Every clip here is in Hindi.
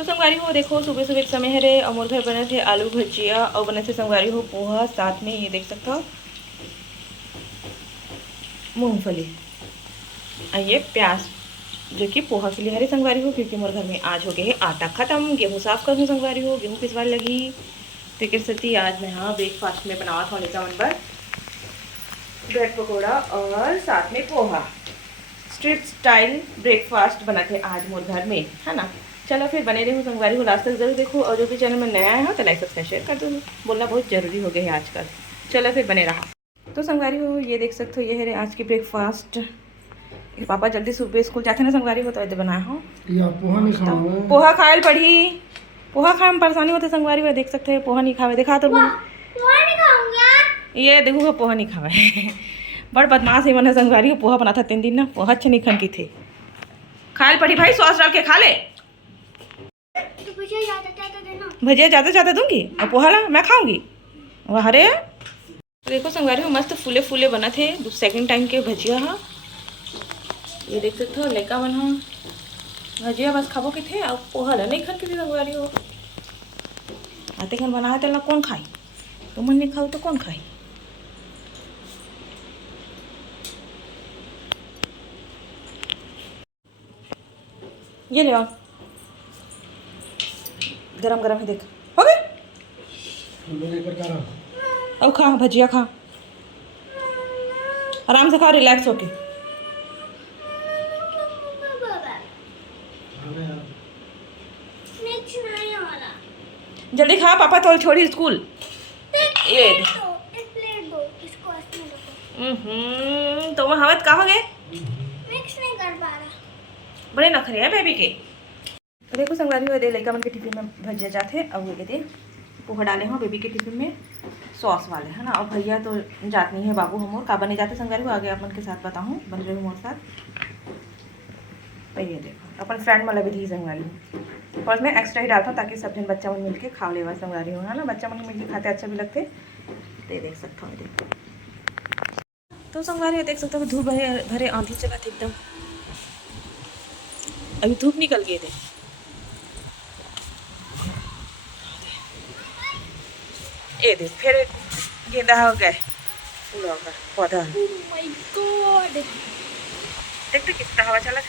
तो संगवारी हो देखो सुबह सुबह के समय है रे और मोर घर बने थे आलू भजिया और बने थे संगवारी हो पोहा, साथ में ये देख सकते हो मूंगफली और ये प्याज जो कि पोहा के लिए हरे संगवारी हो, क्योंकि मोर घर में आज हो गए है आटा खत्म, गेहूँ साफ करूँ संगवारी हो, गेहूँ पिसवा लगी। तो के सती आज मैं हाँ ब्रेकफास्ट में बनावा था लेका मन पर ब्रेड पकौड़ा और साथ में पोहा, स्ट्रीट स्टाइल ब्रेकफास्ट बनाते आज मोर घर में, है ना। चलो फिर बने रही हूँ संगवारी हो, लास्ट तक जरूर देखो और जो भी चैनल में नया है तो लाइक सब्सक्राइब शेयर कर दो, बोलना बहुत ज़रूरी हो गया है आजकल। चलो फिर बने रहा। तो संगवारी हो ये देख सकते हो ये है आज की ब्रेकफास्ट। पापा जल्दी सुबह स्कूल जाते ना संगवारी हो तो इधर बनाया हो पोहा खाए पड़ी, पोहा खाए में परेशानी होती संगवारी हो, देख सकते हैं पोहा नहीं खावे दिखा तो ये देखो पोहा नहीं खावे बड़ बदमाश ही मन संगवारी हो, पोहा बना था 3 दिन ना, पोहा अच्छे नहीं खन की थे, खाए पड़ी भाई सॉस डाल के खा ले। भजिया ज़्यादा ज़्यादा दूंगी और पोहा ला मैं खाऊंगी वह हरे। देखो संगवारी हो मस्त फूले फूले बना थे, सेकंड टाइम के भजिया हाँ ये देख सकते हो लेका बन हाँ भजिया बस खाबो के थे और पोहा ला नहीं खन के थे संगवारी हो। आते खन बना तो कौन खाई, तो मन नहीं खाओ तो कौन खाई। ये ले आओ गरम गरम है देख हो गए अब खा भजिया खा आराम से खा रिलैक्स होके। जल्दी खा पापा तो छोड़ी स्कूल ये तो वहाँ हवत कहाँ गए बड़े नखरे हैं बेबी के। तो देखो संगवारी हो दे लड़का मन के टिफिन में भजिया जाते अब वो कहते पोहा डाले हो बेबी के टिफिन में सॉस वाले, है ना। और भैया तो जात नहीं है बाबू हम का बने जाते संगवारी हो, आगे अपन के साथ बताऊँ बन रहे हो मोर साथ। तो ये देखो अपन फ्रेंड वाला भी थी संगवारी और मैं एक्स्ट्रा ही डालता हूँ ताकि सब जन बच्चा मन मिल के खा लेवा संगवारी हो, है ना। बच्चा मन मिल के खाते अच्छा भी लगते, तो ये देख सकता हूँ देखो। तो संगवारी देख सकते हो धूप भरे आंधी चला थे एकदम, अभी धूप निकल गए थे। ये देख फिर गेंदा हो गए फूलों का पौधा, देख तो कितना हवा चला।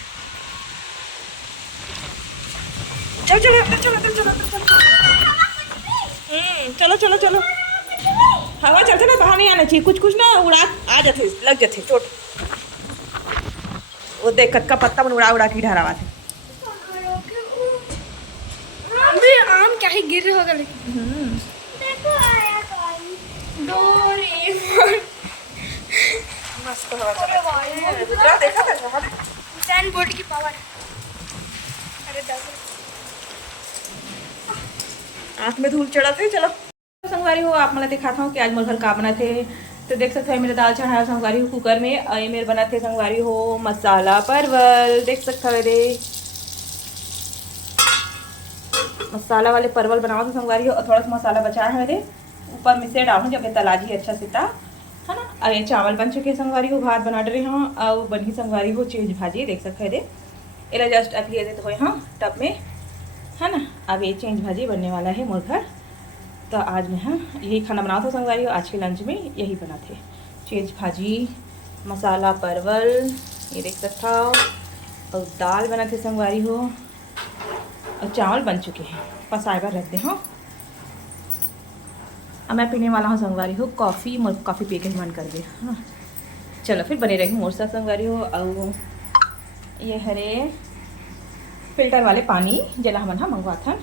चलो चलो चलो चलो चलो चलो चलो चलो हवा चलते ना बाहर नहीं आना चाहिए, कुछ कुछ ना उड़ा आ जाते लग जाते चोट। वो देख कत का पत्ता मन उड़ा उड़ा के ढारा थे आम क्या ही गिर होगा लेकिन देखो आया मस्त हवा चला देखा था सैन बोर्ड की पावर। अरे आँख में धूल चढ़ा थे। चलो संगवारी हो आप मैं दिखाता हूँ कि आज मोर घर का बना थे। तो देख सकते हैं मेरे दाल चढ़ाया संगवारी हो कुकर में और ये मेरे बना थे संगवारी हो मसाला परवल, देख सकते हो रे मसाला वाले परवल बनाओ तो संगवारी हो और थोड़ा सा मसाला बचा है मेरे ऊपर में से डालूँ जब ये तलाजी अच्छा सीता, है ना। और ये चावल बन चुके संगवारी हो, भात बना रहे हाँ और बनी संगवारी हो चीज भाजी, देख सकते हैं ये जस्ट अभी ये तो हाँ टब में, है ना। अब ये चेंज भाजी बनने वाला है मोर घर। तो आज मैं हाँ यही खाना बनाओ था संगवारी हो, आज के लंच में यही बना थे चेंज भाजी मसाला परवल, ये देख सकता हो और दाल बना थे संगवारी हो और चावल बन चुके हैं पसाएगा रख दे हाँ। अब मैं पीने वाला हूँ संगवारी हो कॉफ़ी, मोर कॉफ़ी पी के ही मन कर गया हाँ। चलो फिर बने रही मोर साथ संगवारी हो। और ये हरे फिल्टर वाले पानी जला हमन हाँ मंगवा था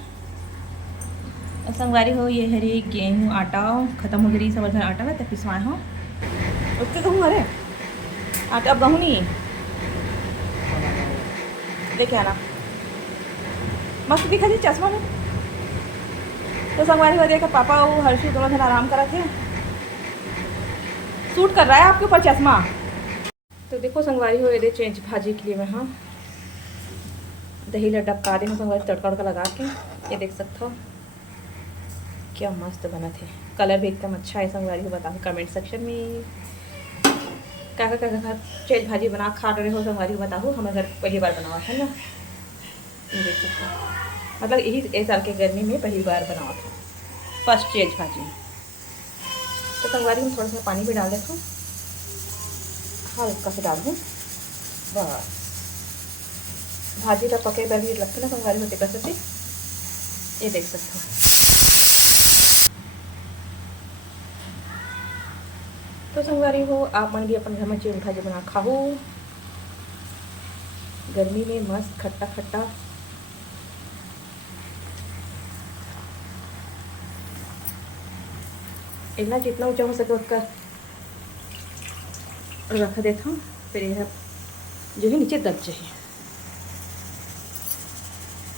संगवारी हो। ये हरे गेहूँ आटा खत्म हो गई समझ आटा ना तब पिसवाए हो उसके कहूँ अरे आटा अब गहूँ नहीं लेके आना मस्त दिखा थी चश्मा में। तो संगवारी हो देखा पापा वो हर्षी दोनों जन आराम करा थे, सूट कर रहा है आपके ऊपर चश्मा। तो देखो संगवारी हो ये चेंज भाजी के लिए मैं हाँ दही लटका दे संगवारी तड़का वड़का लगा के, ये देख सकते हो क्या मस्त बना थे, कलर भी एकदम अच्छा है संगवारी हो। बताओ कमेंट सेक्शन में क्या चेंज भाजी बना खा रहे हो संगवारी हो, बताओ हमारे घर पहली बार बनावा है ना। ये देख सकते हो मतलब यही साल के गर्मी में पहली बार बनावा था, फर्स्ट चेंज भाजी। तो संगवारी में थोड़ा सा पानी भी डाल देता हूँ, हल्का से डाल दूँ बस। भाजी का पके भी लगता ना संगवारी होते कर सकते, ये देख सकते हो। तो संगवारी हो, आप मन भी अपन घर में चेंज भाजी बना खाओ गर्मी में, मस्त खट्टा खट्टा। इतना जितना ऊंचा हो सके उसका रख देता हूँ, फिर यह जो है नीचे दब जाए।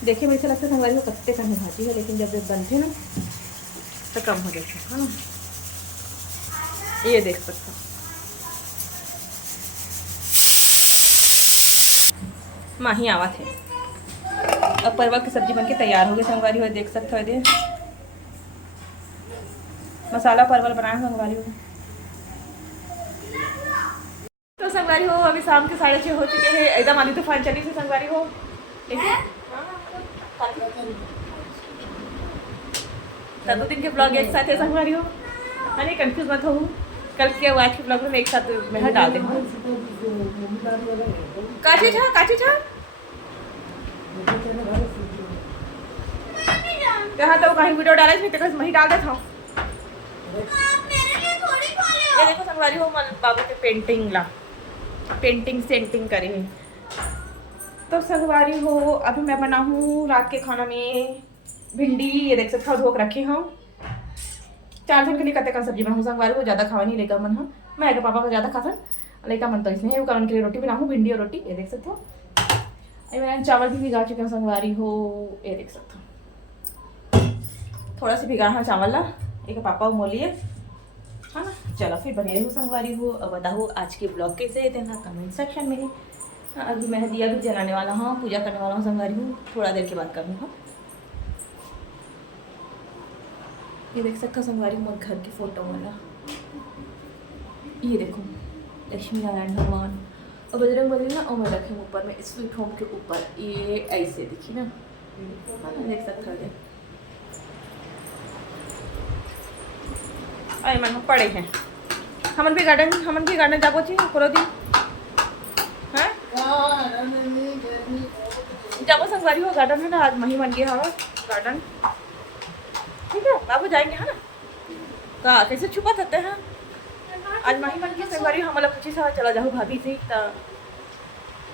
देखिए मुझे लगता है संगवारी को कत्ते का भाजी है, लेकिन जब बनते ना तो कम हो जाते है ना, ये देख सकते हो। माही आवा थे। अब परवल की सब्जी बनके तैयार हो गई संगवारी हो, देख सकते हो। दे मसाला परवल बनाया संगवारी हो। तो संगवारी हो अभी शाम के 6:30 हो चुके हैं, एकदम आंधी तूफान चली थी संगवारी हो। दो दिन के ब्लॉग एक साथ है संगवारी हो, अरे कंफ्यूज मत हो। कल के आज के ब्लॉग में एक साथ मैं डाल दूँगा। काची था कहाँ तो कहीं वीडियो डाला इसमें वही डाल देता हूँ। ये देखो संगवारी हो, बाबू के पेंटिंग सेंटिंग करे हैं। तो संगवारी हो अभी मैं बना हूँ रात के खाना में भिंडी, ये देख सकते हो धोक रखे हूँ। 4 जन के लिए कते का सब्जी बनाऊँ संगवारी को, ज़्यादा खावा नहीं लेकर मन है, मैं के पापा को ज़्यादा खाता लेकर मन तो इसमें है, कारण के लिए रोटी बनाऊँ, भिंडी और रोटी, ये देख सकते हो। मैं चावल भी भिगा चुके हैं संगवारी हो, ये देख सकते हो। थोड़ा सा भिगा है चावल ला, एक पापा मोलिए है ना। चलो फिर बने रहो संगवारी हो। अब बताओ आज के ब्लॉग कैसे देना कमेंट सेक्शन में। अभी मैं दिया भी जलाने वाला हूँ, पूजा करने वाला हूँ संगवारी हूँ, थोड़ा देर के बाद करूँगा। ये देख सकते हो संगवारी मोर घर की फोटो वाला, ये देखो लक्ष्मी नारायण भगवान और बजरंग बली ना, और मैं रखे ऊपर में स्वीट होम के ऊपर, ये ऐसे दिखी ना, देख सकते हो। अरे मन पड़े हैं हमन भी गार्डन जाबो छी पूरा दिन हैं, जाबो संगवारी हो गार्डन है ना, आज मही बन गया है गार्डन, ठीक है बाबू जाएंगे है ना। कहा कैसे छुपा सकते हैं, आज मही बन गया संगवारी। हम मतलब पूछी सा चला जाओ भाभी से,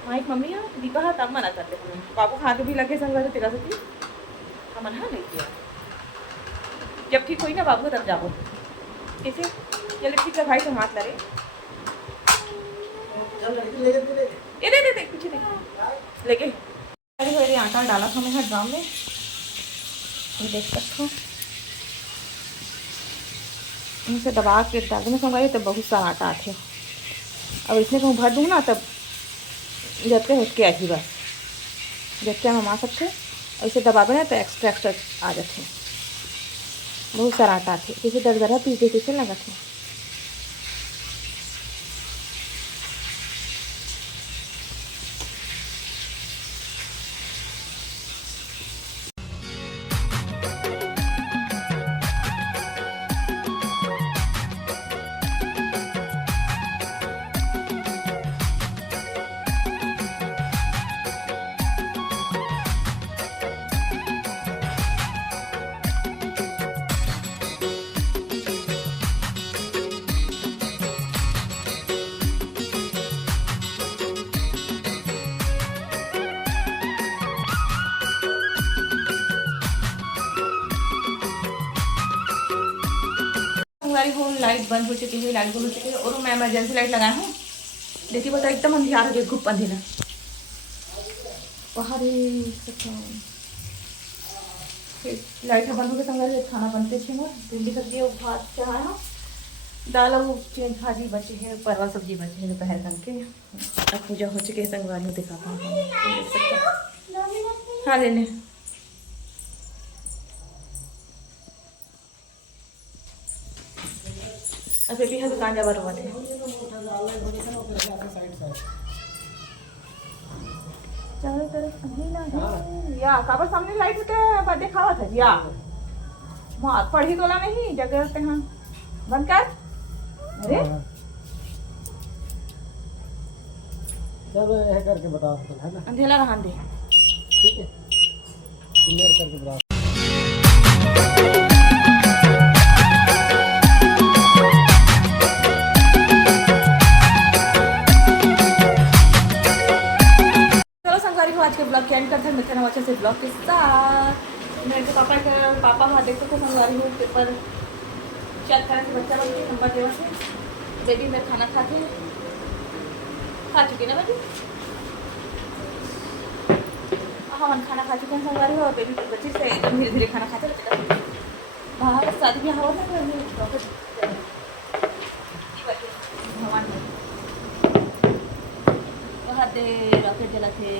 माई मम्मी दी कहा तब मना करते हैं, बाबू हाथ भी लगे संगवारी तेरा से हम मना नहीं किया। जब ठीक हुई ना बाबू तब जाबो कैसे, चलो ठीक है भाई तुम हाथ लगे, ये दे पीछे दे लेके। अरे आटा डाला था मैं ड्राम में, ये देख सकते हो, इनसे दबा के डाल देना संगवारी, तब बहुत सारा आटा आते। अब इसमें कहूँ भर दूँ ना, तब जब के उसके आती बस, जब के हम आ सकते और इसे दबा देना तो एक्स्ट्रा आ जाते हैं, बहुत सारा आटा आते, जैसे दरदरा पीस देते से लगा थे। संगवारी हो लाइट बंद हो चुकी है, लाइट बंद हो चुकी है, और मैं इमरजेंसी लाइट लगाया हूँ। देखिए बता एकदम अंधियार हो गया, घुप अंधेरा वहाँ लाइट बंद हो गई संगवारी। खाना बनते थे मोर भिंडी सब्जी और भात चढ़ाया, दाल और चेंज भाजी बची है, परवल सब्जी बची है दोपहर करके। अब पूजा हो चुकी है संगवारी, दिखाता हूँ देख सकते हो। हाँ लेने अब भी है दुकान जावर हुआ थे। चारों तरफ अंधेरा है या काबर सामने लाइट के बर्थडे खावा था या मार पढ़ी तोला नहीं जगह ते हाँ बंद कर अरे सब यह करके बता सकते है ना, अंधेला रहने दे ठीक है, क्लियर करके बता। चलो संगवारी को आज के ब्लॉग के एंड करते हैं, मिलते हैं अच्छे से ब्लॉग के साथ। मेरे को पापा वहाँ देख सकते संगवारी हो पेपर चेक करने से बच्चा बच्चे नंबर देवा से बेबी मैं खाना खाते हैं खा चुकी ना बेबी हाँ हम खाना खा चुके हैं संगवारी हो और बेबी बच्चे से एकदम धीरे धीरे खाना खाते रहते बाहर शादी में हवा ना भगवान बहुत देर रॉकेट जला थे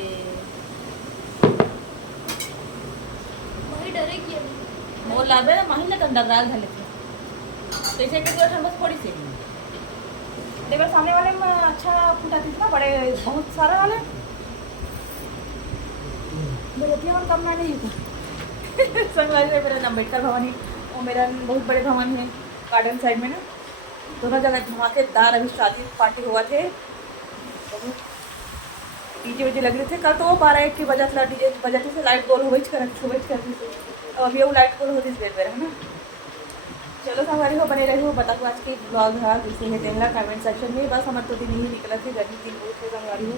वही डरे कि वो लाभे ना महिला तो डगराल झाले थे तो इसे कि जो बस थोड़ी सी देखो सामने वाले में अच्छा फुटाती थी ना बड़े बहुत सारे वाले मेरे और कम नहीं था संगवारी में मेरा अम्बेडकर भवन है वो मेरा बहुत बड़े भवन है गार्डन साइड में ना दोनों जगह धमाकेदार अभी शादी पार्टी हुआ थे डीजे वजे लग रहे थे कल तो वो 12-1 की वजह से डीजे बजाते से लाइट गोल हो करती थी अब अभी वो लाइट गोल होती बेर बेर है ना। चलो हमारी हो बने रही हो बता आज की ब्लॉग है जैसे है देना कमेंट सेक्शन में बस हमारे तो दिन ही निकला थे गर्मी दिन बहुत है हमारी हो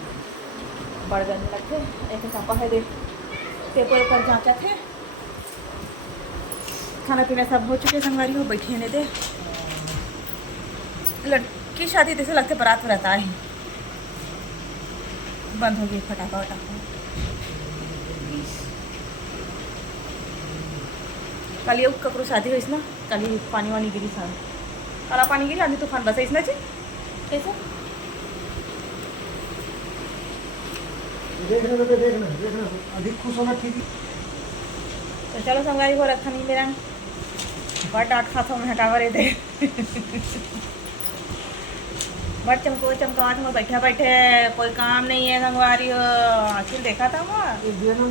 बढ़ जाने लगते एक पापा है देख पेपर पर जाँचा थे खाना पीना सब हो चुके संगवारी हो बैठे ने दे लड़की शादी जैसे लगते बारात में रहता है बंद हो गई फटाका वटाका कल ये ककरो शादी हुई ना कल पानी वानी गिरी सारा काला पानी गिरी आंधी तूफान बस ना जी कैसे देखना अधिक खुश होना ठीक है। तो चलो संगवारी हो रखा नहीं मेरा बड़ डांट खाता हूँ मैं हटावा रहे थे बड़ चमकावत में बैठे बैठे कोई काम नहीं है संगवारी हो आखिर देखा था वहाँ